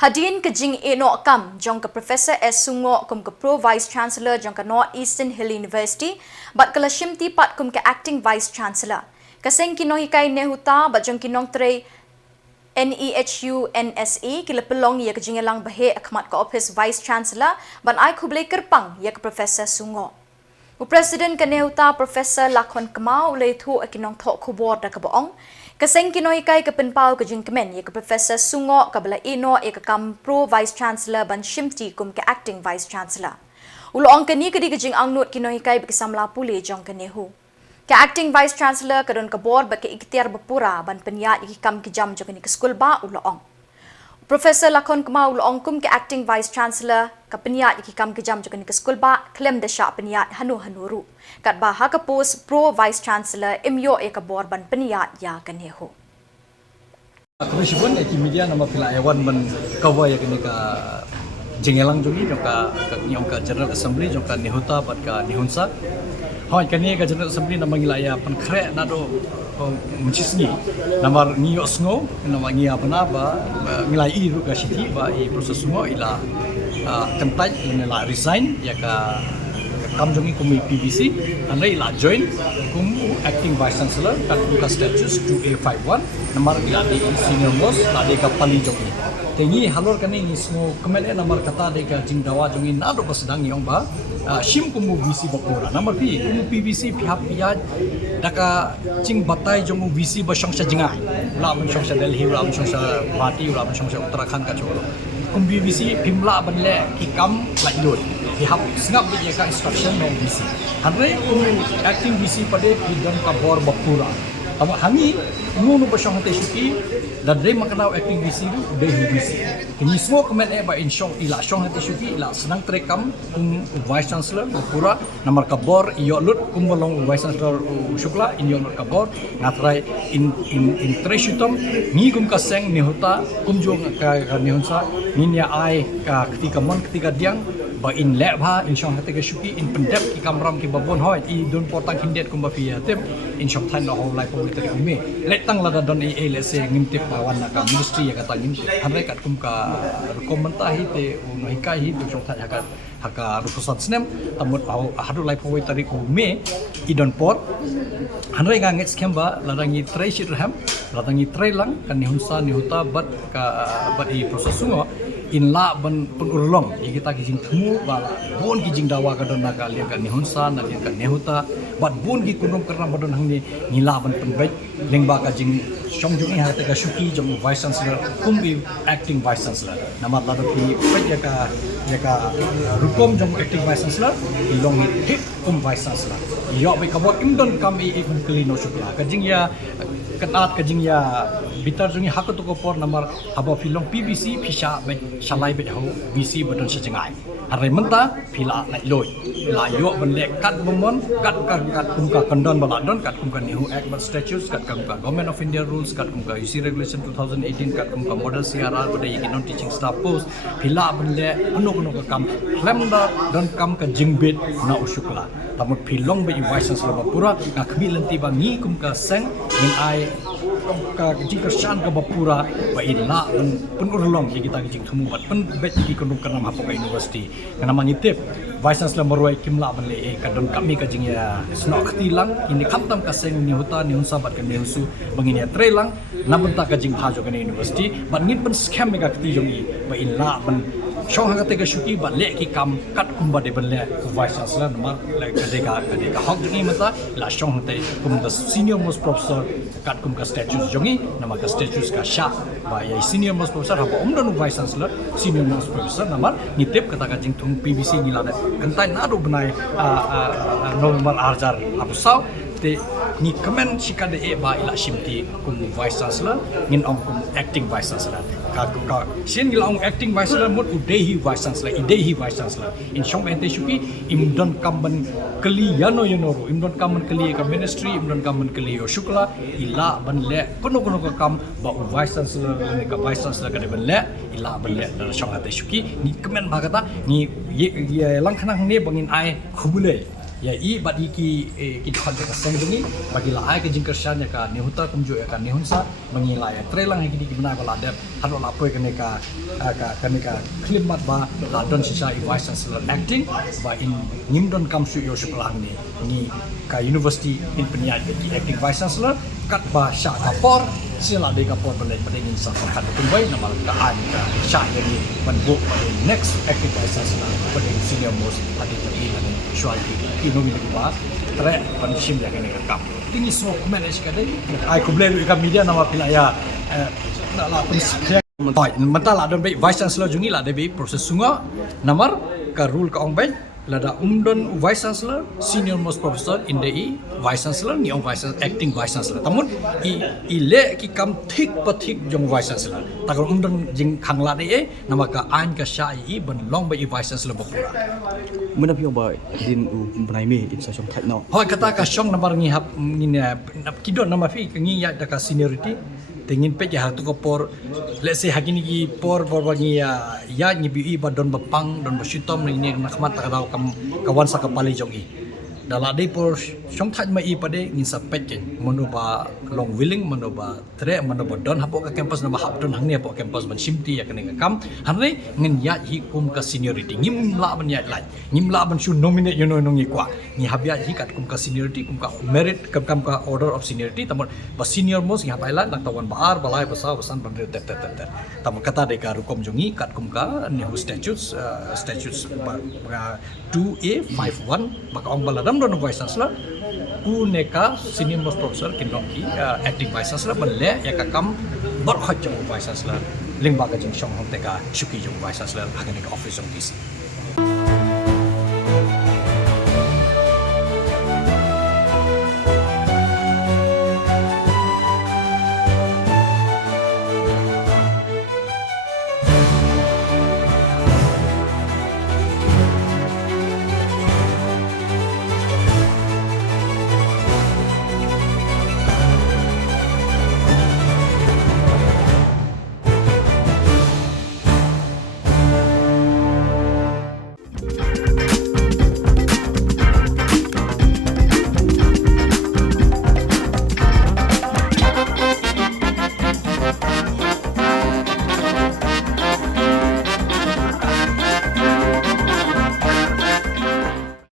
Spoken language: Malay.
Hadin ke jing eno kam jong ke Professor S Sungo kum ke Pro Vice Chancellor jong ke North Eastern Hill University bat ke Shimti pat kum ke Acting Vice Chancellor. Kaseng kinong hikai nehuta bat jong kinong tre NEHU NSE kila pelong ya ke jingelang bahe akmat ke Office Vice Chancellor ban ai kublai kerpang ya ke Professor Sungo. Presiden ke nehuta Professor Lakhon Kamau ulai thu kinong thok kubor da ke boong. Kaseng kinoi kai ke penpau ke jing kemen ya ke Professor Sungo ke bela ino ya ke kam Pro Vice Chancellor ban Shimti kum ke Acting Vice Chancellor. Ulo ong ke ni ke di ke jing angnut kinoi kai bekisam la pule jong ke nehu. Ke Acting Vice Chancellor ke don ke board ba ke ikhtiar bepura ban penyat ya kam ke jam jong ni ke skul ba ulo ong. Professor Lakhon Kamau ulo ong kum ke Acting Vice Chancellor ke penyat ya kam ke jam jong ni ke skul ba klem de syak penyat hanu-hanuru. Kat baha ke post Pro Vice Chancellor imyo e ke board ban penyat ya ke nehu. Komisi eki media nama pila ewan men kawa ya kini ka jengelang jongi joka nyong ka General Assembly joka nehuta bat ka nihunsa. Hoi kani ka General Assembly nama ngilaya pen kre nado mencisni namar ngiyo sngo nama ngia benaba ngilai i ru ka siti ba i proses sngo ila kentai ila resign ya ka kam jongi kumi PVC anda ila join kum Acting Vice Chancellor kat buka status 2A51 namar ila di senior most tadi ka pali jongi tengi halor kani ni sngo kemele namar kata de ka jingdawa jongi nado pasedang yong ba shim kumu VC bakura namar pi kumu PVC pihak pihak daka cing batai jongu VC ba shongsha jingai la ban shongsha Delhi la ban shongsha Guwahati la ban shongsha Uttarakhand ka cholo kum VC pimla banle ki kam la ilot pihak sengap dia ka instruction no VC hanre kumu acting VC pade pidon ka bor bakura ama hangi nunu ba shong hate shuki dan re makanau acting VC du de VC kini semua komen ba insyong ila shong hate shuki ila senang trekam Vice Chancellor bakura namar ka bor iyo lut kum bolong Vice Chancellor Shukla in yo lut ka bor ngatrai in treshutom ni kum ka seng nihuta kum jo ka nihunsa ninya ai ka ketika mon ketika diang ba in lab ha in shong hate ka shuki in pendep ki kamram ki babon hoi i don potang hindet kum ba fi tem in shong than no ho lai po tari me letang la don e le se ngimtip bawan ka ministry ya kata ngimtip hanre kat kum ka rekomentahi te un hikai hi tu shong than haka rupusan snem tamut hadu lai po tari ku me i don pot hanre ga ngets kemba ladangi trai shirham ladangi trai lang kan nihunsa nihuta bat i proses sungo in la ban pengurlong ya kita kijing temu bala bon kijing dawa ka don naga lian ka nihunsa na lian ka nehuta bat bon ki kunum karna badon hangni nila ban penbet lengba ka jing songjungi ha ta ka shuki jong Vice Chancellor kumbi Acting Vice Chancellor nama lado pi pet ya ka rukom jong Acting Vice Chancellor ilong hit Vice Chancellor yo be ka bo imdon kam i kum kelino shukla ka jing ya kenat ka jing ya bitar jungi hakut ko por namar haba filong PVC pisha be shalai be ho VC badon sejengai hare menta pila lai loi la yo ben le kat bomon kat kum ka kondon baladon kat kum ka new act but statutes kat kum ka Government of India rules kat kum ka UC regulation 2018 kat kum ka model CRR pada yiki non teaching staff post pila ben le anu ka kam lemda don kam ka jingbit na ushukla tamut filong be Vice Chancellor pura ka khmilanti ba ngi kum ka seng min ai ka jika shan ka bapura ba ila penurlong ya kita kijing thumu bat pen bet ki kunum kanam hapoka university kana mangitip Vice Chancellor marwai kimla banle e kadon kami kajing ya snok tilang ini khamtam ka seng ni huta ni hunsa bat ka neusu bangini trelang nabenta kajing hajo ka university bat ngin pen scam ka kti jongi ba ila ban shong ha ka shuki ba le ki kam kat kumba de banle Vice Chancellor nama like ka hok jongi mata la shong hate kum the senior most professor kat kum ka statutes jongi nama ka statutes ka sha ba ya senior most professor ha umdon Vice Chancellor senior most professor nama nitip kata kajing thung PVC nilada kentai nado benai November arjar abusau te ni kemen shikade e ba ila shimti kum Vice Chancellor ngin ong kum Acting Vice Chancellor ka sin gila ong Acting Vice Chancellor mut udehi Vice Chancellor idehi Vice Chancellor in shong ente shuki imdon kamban keli yano yonoro imdon kamban keli ka ministry imdon kamban keli yo shukla ila ban le kono ka kam ba Vice Chancellor ne ka Vice Chancellor ka de ban le ila ban le da shong ente shuki ni kemen ba kata ni ye langkhanang ne bangin ai khubule ya i badi ki khon ka seng ni bagi la ai ka jing kersan ya ka nehuta kumjo ya ka nehunsa mengilai trelang ki di bina bala dat haro la poi ka klimat ba la don sisa vice chancellor acting ba in nimdon kam su yo sekolah ni ka university in peniai ki acting vice chancellor kat ba sha ka por sila de ka por bale ingin sa kan tumbai nama ka an ka sha ni manbu next acting vice chancellor pada senior most adi ni shwal ki nomi ba tre pan shim ya kene ka kam tinggi semua komen ka de ai ku blelu ka media nama pilaya la pun mata la don vice chancellor jungi la de proses sunga namar ka rule ka ong bai lada umdon vice chancellor senior most professor in the vice chancellor ni ong vice acting vice chancellor tamun i le ki kam thik pathik jong vice chancellor takon umdon jing khangla de nama ka an ka sha i ban long bai vice chancellor bapura Muna piyo ba din benai me in sa thai no. hoi kata ka shong namar ni hap ni kidon nama fi ngi ya da ka seniority tingin pe ya tu ko por let's say hagini ki por bagi ya ni bi ba don bapang don basutom ni nakmat ta daw kam kawan sa kapali jongi dala de por shong thaj mai pade ngin sa pet monu ba long willing monu ba tre monu ba don hapo ka campus na ba hap don hangni hapo campus ban simti ya kene kam hanre ngin ya hi kum ka seniority ngim la ban ya lai ngim la ban shu nominate you know ngi kwa ni habya hi kat kum ka seniority kum ka merit kam ka order of seniority tamon ba senior most ngi hapaila nak tawan ba ar balai basa basan ban tet tam kata de ka rukom jongi kat kum ka ni statutes 2A51 baka ong baladam don vice chancellor uneka senior most professor kindong ki acting vice chancellor banle ya ka kam bar khajong vice chancellor lingba ka jing shong hong te ka shuki jong vice chancellor agane ka office jong DC